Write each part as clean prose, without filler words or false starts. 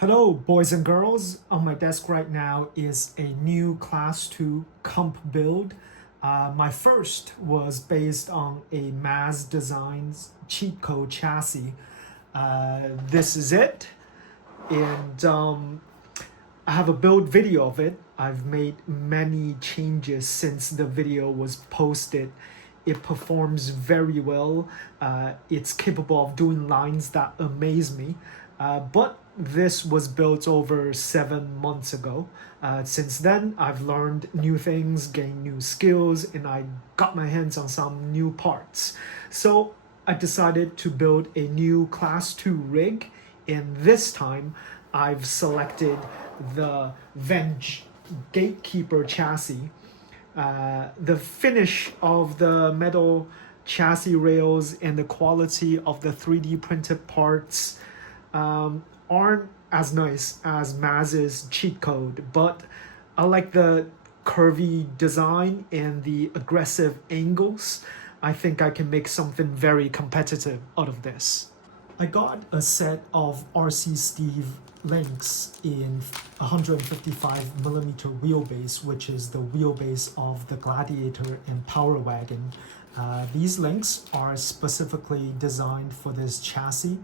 Hello boys and girls, on my desk right now is a new class 2 comp build. My first was based on a Maz Designs cheat code chassis. This is it, and I have a build video of it. I've made many changes since the video was posted. It performs very well. It's capable of doing lines that amaze me. But this was built over 7 months ago. Since then, I've learned new things, gained new skills, and I got my hands on some new parts. So I decided to build a new class 2 rig, and this time I've selected the V.ENG Gatekeeper chassis. The finish of the metal chassis rails and the quality of the 3D printed parts aren't as nice as Maz's cheat code, but I like the curvy design and the aggressive angles. I think I can make something very competitive out of this. I got a set of RCSteve links in 155mm wheelbase, which is the wheelbase of the Gladiator and Power Wagon. These links are specifically designed for this chassis,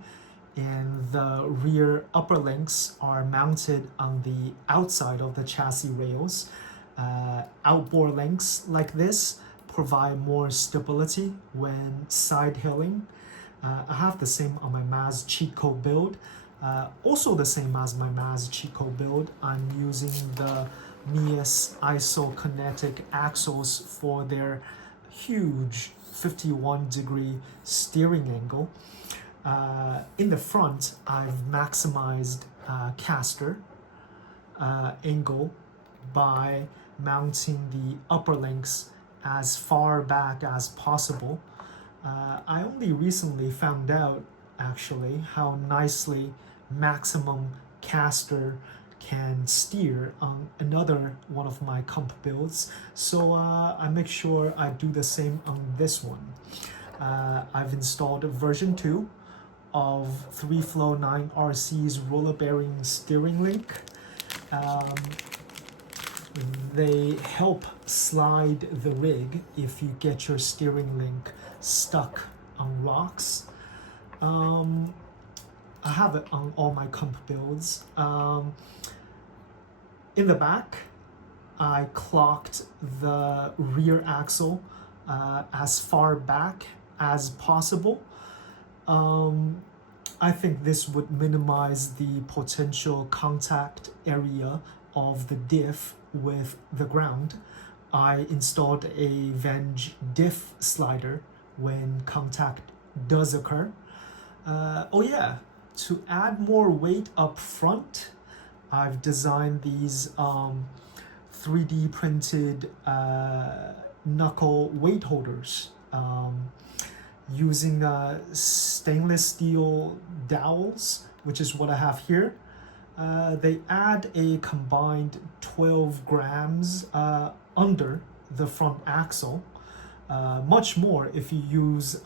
and the rear upper links are mounted on the outside of the chassis rails. Outboard links like this provide more stability when side hilling. I have the same on my Maz cheat code build. Also the same as my Maz cheat code build, I'm using the MEUS isokinetic axles for their huge 51-degree steering angle. In the front, I've maximized caster angle by mounting the upper links as far back as possible. I only recently found out actually how nicely maximum caster can steer on another one of my comp builds, so I make sure I do the same on this one. I've installed version 2 of 3Flow9 RC's roller bearing steering link. They help slide the rig if you get your steering link stuck on rocks. I have it on all my comp builds. In the back, I clocked the rear axle as far back as possible. I think this would minimize the potential contact area of the diff with the ground. I installed a V.ENG diff slider when contact does occur. Oh yeah, to add more weight up front, I've designed these 3D printed knuckle weight holders using stainless steel dowels, which is what I have here. They add a combined 12 grams under the front axle, much more if you use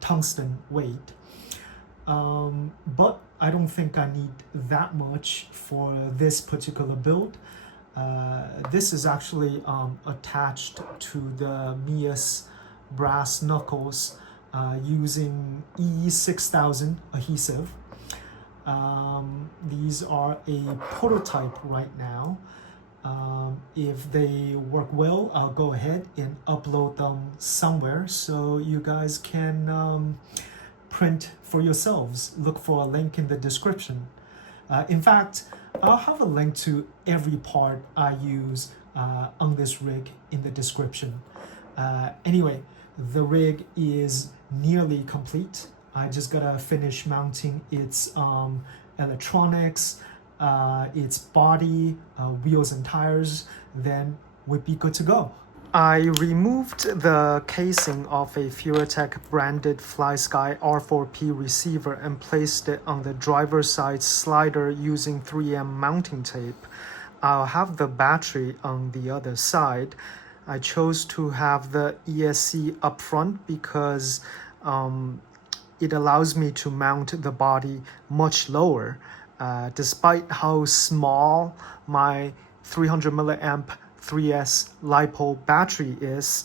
tungsten weight. But I don't think I need that much for this particular build. This is actually attached to the MEUS brass knuckles using E6000 adhesive. These are a prototype right now. If they work well, I'll go ahead and upload them somewhere so you guys can print for yourselves. Look for a link in the description. In fact, I'll have a link to every part I use on this rig in the description. Anyway, the rig is nearly complete. I just gotta finish mounting its electronics, its body, wheels and tires, then we'd be good to go. I removed the casing of a Furitek branded FlySky R4P receiver and placed it on the driver's side slider using 3M mounting tape. I'll have the battery on the other side. I chose to have the ESC up front because it allows me to mount the body much lower. Despite how small my 300 milliamp 3S LiPo battery is,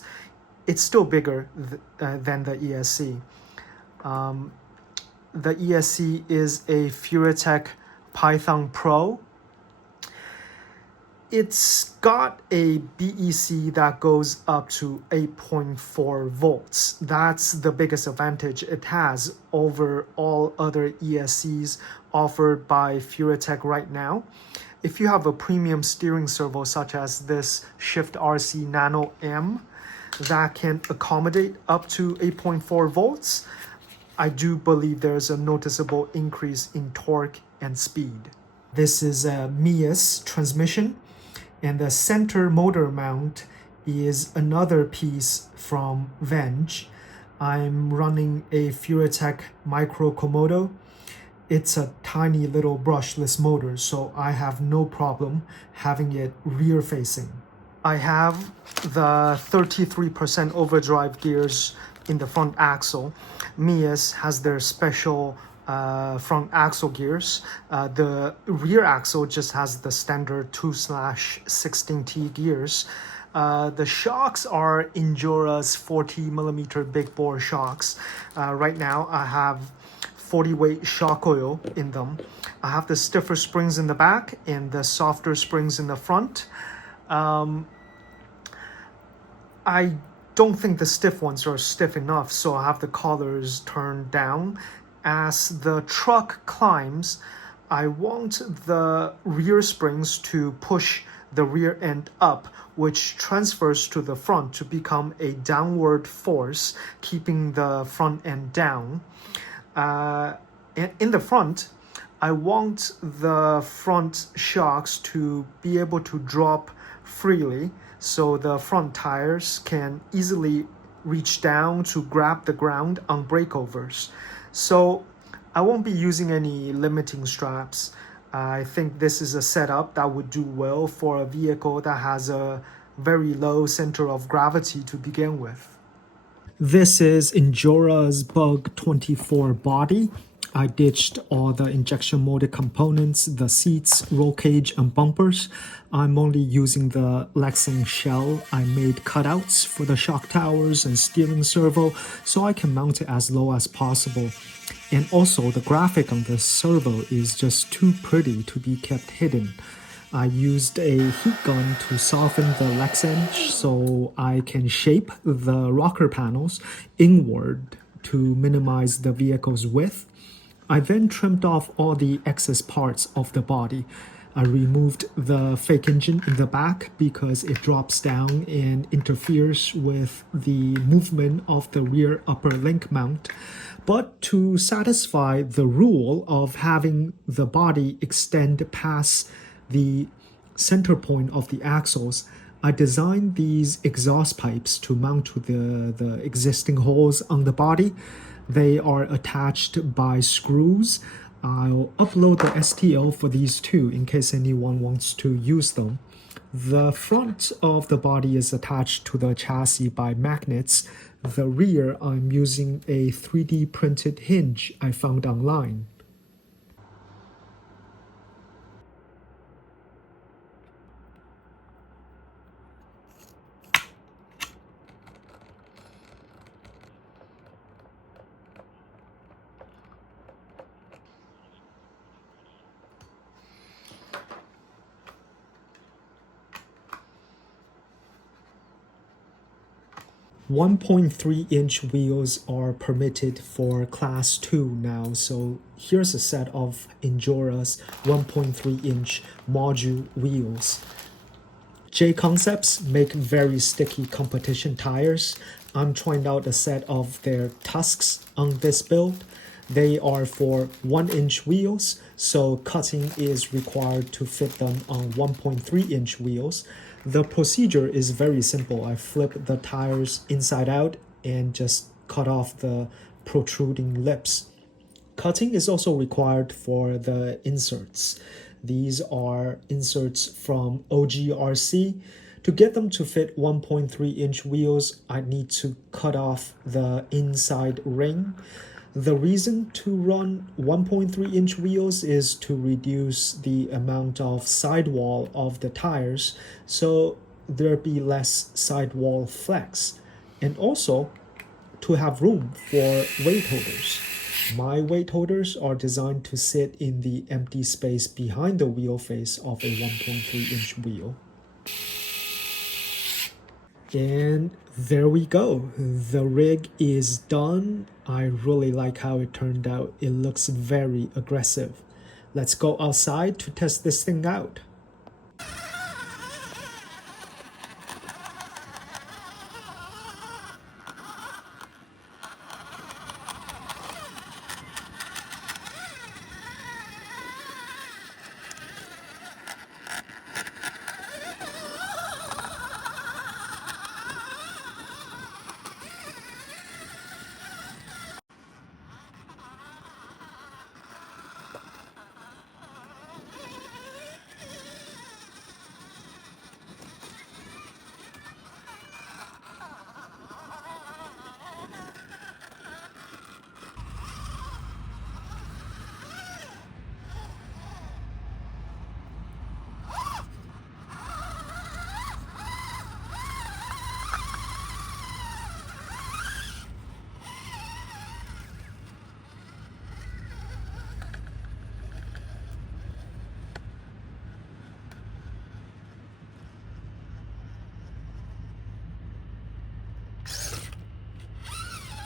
it's still bigger than the ESC. The ESC is a Furitek Python Pro. It's got a BEC that goes up to 8.4 volts. That's the biggest advantage it has over all other ESCs offered by Furitek right now. If you have a premium steering servo such as this ShiftRC Nano M that can accommodate up to 8.4 volts, I do believe there's a noticeable increase in torque and speed. This is a MEUS transmission, and the center motor mount is another piece from V.ENG. I'm running a Furitek MircoKomodo. It's a tiny little brushless motor, so I have no problem having it rear facing. I have the 33% overdrive gears in the front axle. MEUS has their special front axle gears. The rear axle just has the standard 2/16T gears. The shocks are Injora's 40mm big bore shocks. Right now I have 40 weight shock oil in them. I have the stiffer springs in the back and the softer springs in the front. I don't think the stiff ones are stiff enough, so I have the collars turned down. As the truck climbs, I want the rear springs to push the rear end up, which transfers to the front to become a downward force, keeping the front end down. In the front, I want the front shocks to be able to drop freely, so the front tires can easily reach down to grab the ground on breakovers. So I won't be using any limiting straps. I think this is a setup that would do well for a vehicle that has a very low center of gravity to begin with. This is Injora's Bug24 body. I ditched all the injection molded components, the seats, roll cage, and bumpers. I'm only using the Lexan shell. I made cutouts for the shock towers and steering servo so I can mount it as low as possible. And also the graphic on the servo is just too pretty to be kept hidden. I used a heat gun to soften the Lexan so I can shape the rocker panels inward to minimize the vehicle's width. I then trimmed off all the excess parts of the body. I removed the fake engine in the back because it drops down and interferes with the movement of the rear upper link mount. But to satisfy the rule of having the body extend past the center point of the axles, I designed these exhaust pipes to mount to the existing holes on the body. They are attached by screws. I'll upload the STL for these too in case anyone wants to use them. The front of the body is attached to the chassis by magnets. The rear, I'm using a 3D printed hinge I found online. .3-inch wheels are permitted for Class 2 now, so here's a set of Injora's 1.3-inch module wheels. JConcepts make very sticky competition tires. I'm trying out a set of their Tusks on this build. They are for 1-inch wheels, so cutting is required to fit them on 1.3-inch wheels. The procedure is very simple. I flip the tires inside out and just cut off the protruding lips. Cutting is also required for the inserts. These are inserts from OGRC. To get them to fit 1.3-inch wheels, I need to cut off the inside ring. The reason to run 1.3-inch wheels is to reduce the amount of sidewall of the tires, so there be less sidewall flex, and also to have room for weight holders. My weight holders are designed to sit in the empty space behind the wheel face of a 1.3-inch wheel. And there we go. The rig is done. I really like how it turned out. It looks very aggressive. Let's go outside to test this thing out.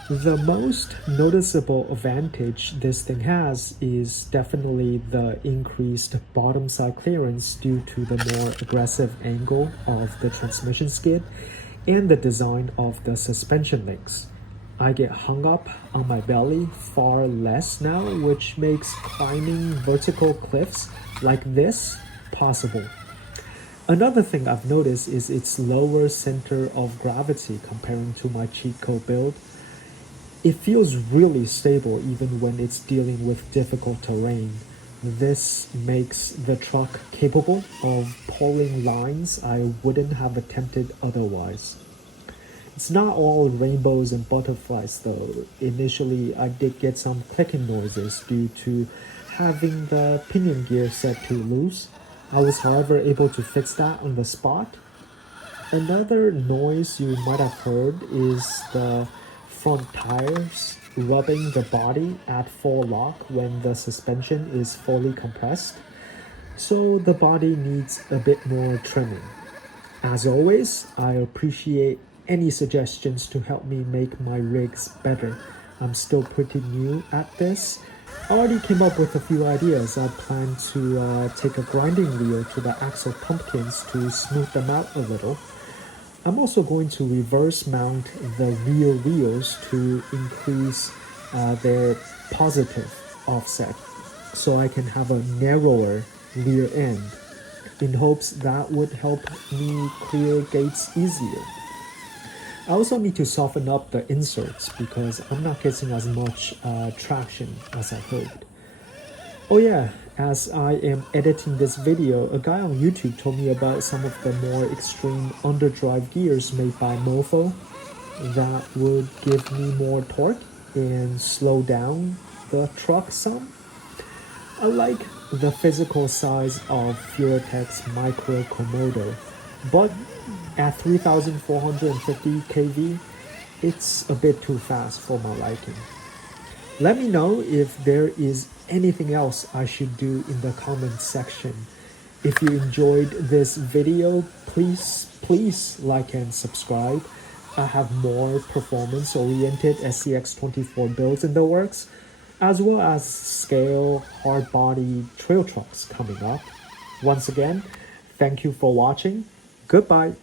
The most noticeable advantage this thing has is definitely the increased bottom side clearance due to the more aggressive angle of the transmission skid and the design of the suspension links. I get hung up on my belly far less now, which makes climbing vertical cliffs like this possible. Another thing I've noticed is its lower center of gravity comparing to my cheat code build. It feels really stable even when it's dealing with difficult terrain. This makes the truck capable of pulling lines I wouldn't have attempted otherwise. It's not all rainbows and butterflies though. Initially, I did get some clicking noises due to having the pinion gear set too loose. I was however able to fix that on the spot. Another noise you might have heard is the front tires rubbing the body at full lock when the suspension is fully compressed, so the body needs a bit more trimming. As always, I appreciate any suggestions to help me make my rigs better. I'm still pretty new at this. I already came up with a few ideas. I plan to take a grinding wheel to the axle pumpkins to smooth them out a little. I'm also going to reverse mount the rear wheels to increase their positive offset so I can have a narrower rear end in hopes that would help me clear gates easier. I also need to soften up the inserts because I'm not getting as much traction as I hoped. Oh yeah, as I am editing this video, a guy on YouTube told me about some of the more extreme underdrive gears made by Mofo that would give me more torque and slow down the truck some. I like the physical size of Furitek's MircoKomodo, but at 3,450 kV, it's a bit too fast for my liking. Let me know if there is anything else I should do in the comments section. If you enjoyed this video, please like and subscribe. I have more performance-oriented SCX24 builds in the works, as well as scale hard-body trail trucks coming up. Once again, thank you for watching. Goodbye.